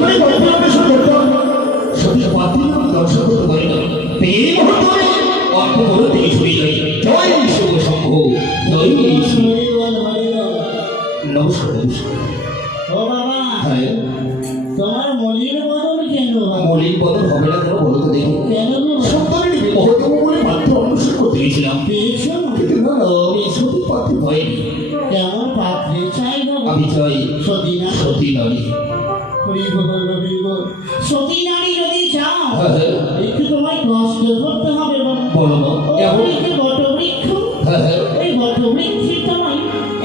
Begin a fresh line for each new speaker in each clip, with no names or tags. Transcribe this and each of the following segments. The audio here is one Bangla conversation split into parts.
যখনই গল্প অন্বেষণ করতাম সত্যি পাত্রী আমি দর্শন করতে পারি না। এই মুহূর্তে অল্প বড় থেকে ছুটে যাই জয় শিব শম্ভু জয় নমস্কার নমস্কার।
ও বাবা
হ্যাঁ।
তোমার মলির বদল কেন?
মলিন বদল হবে না কেন বলো তো দেখি।
কেন
সন্তানের বিবাহ বলে পাত্র অন্বেষণ করতে গেছিলাম।
পেয়েছ?
কিন্তু না আমি সত্যি পাত্র হয়নি।
কেমন পাত্রে চাই?
আমি চাই
সতী না?
সতী নারী
হরিবল হরিবল সতী নারী যদি চাও
হ্যাঁ হ্যাঁ।
একটু তোমায় কষ্ট করতে হবে
বলো। কেমন?
ওই বটবৃক্ষ
হ্যাঁ
ওই বটবৃক্ষে তোমায়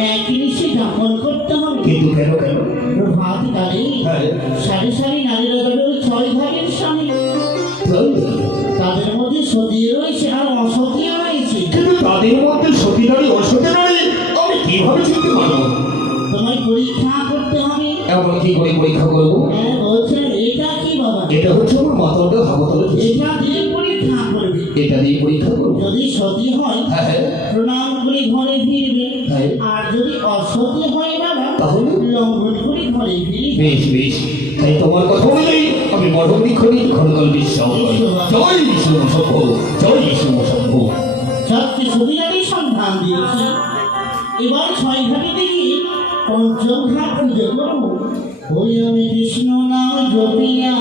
এক নিশে যাপন করতে হবে।
কিন্তু কেন কেন?
ভাত কালে সারি সারি নারীরা যাবে ওই ছয় ভাগের স্বামী? তাদের মধ্যে সতী রয়েছে আর অসতীও রয়েছে।
কিন্তু তাদের মধ্যে সতী নারী অসতী নারী আমি কীভাবে চিনতে পারব?
তোমায় পরীক্ষা করতে হবে
এমন কি করে পরীক্ষা করব?
এটা কি বাবা?
এটা হচ্ছে আমার মাথাটা হাবতলে
এটা দিয়ে পরীক্ষা করবে।
এটা দিয়ে পরীক্ষা করব।
যদি সতী হয়
হ্যাঁ হ্যাঁ।
প্রণাম করে ঘরে ফিরবে।
হ্যাঁ।
আর যদি অসতী হয় বাবা
তাহলে?
লঙ্ঘন করে ঘরে ফিরবে।
বেশ বেশ। তাই তোমার কথা অনুযায়ী আমি নিয়ে ঘরকাল বিশ্বাস করি। জয় বিষ্ণু শম্ভ জয় বিষ্ণু শম্ভ
সত্যি সুবিধারই সন্ধান দিয়েছি। এবার ছয় ঘাটে দেখি পুজো করব ওই আমি কৃষ্ণ নাম জপিয়া।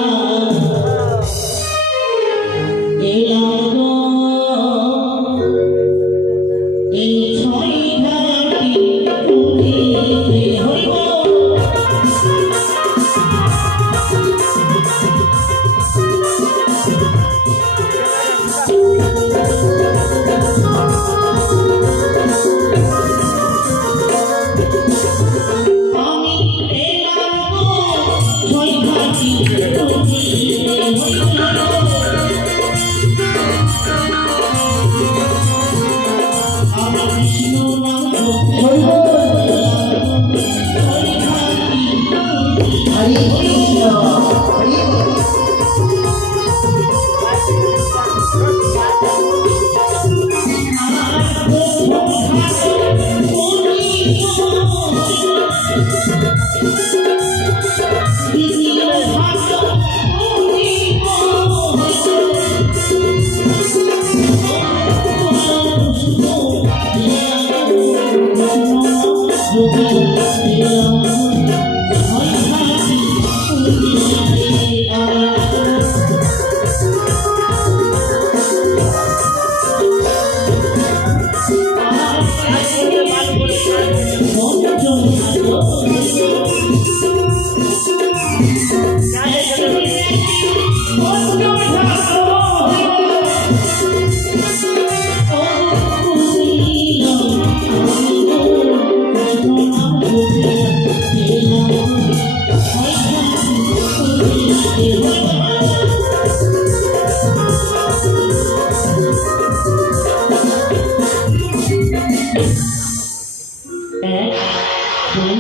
দুই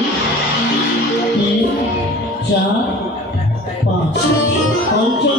তিন চার পাঁচ। পঞ্চম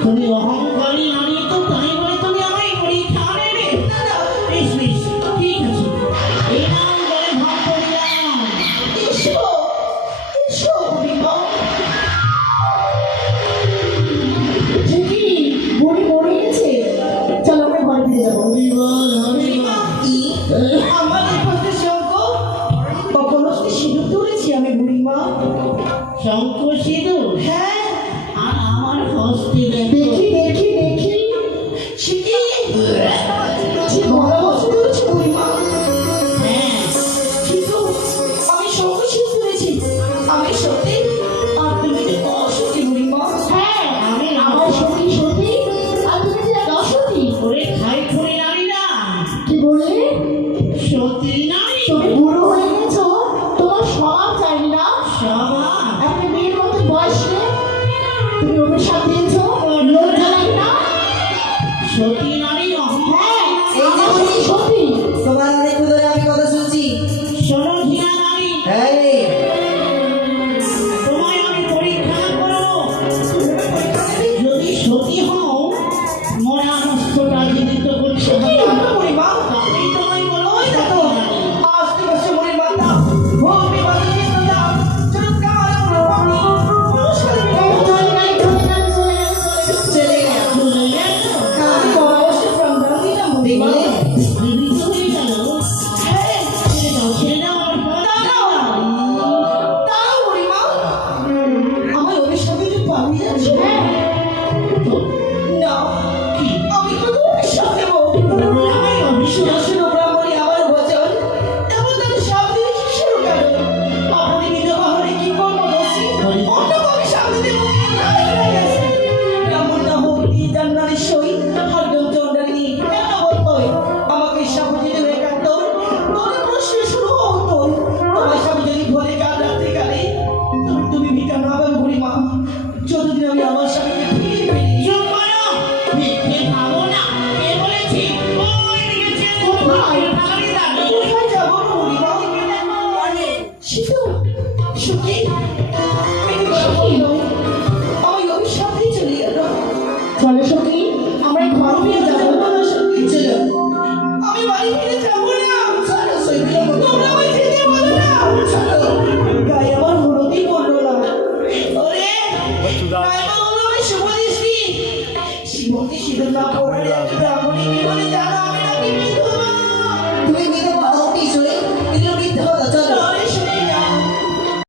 可以了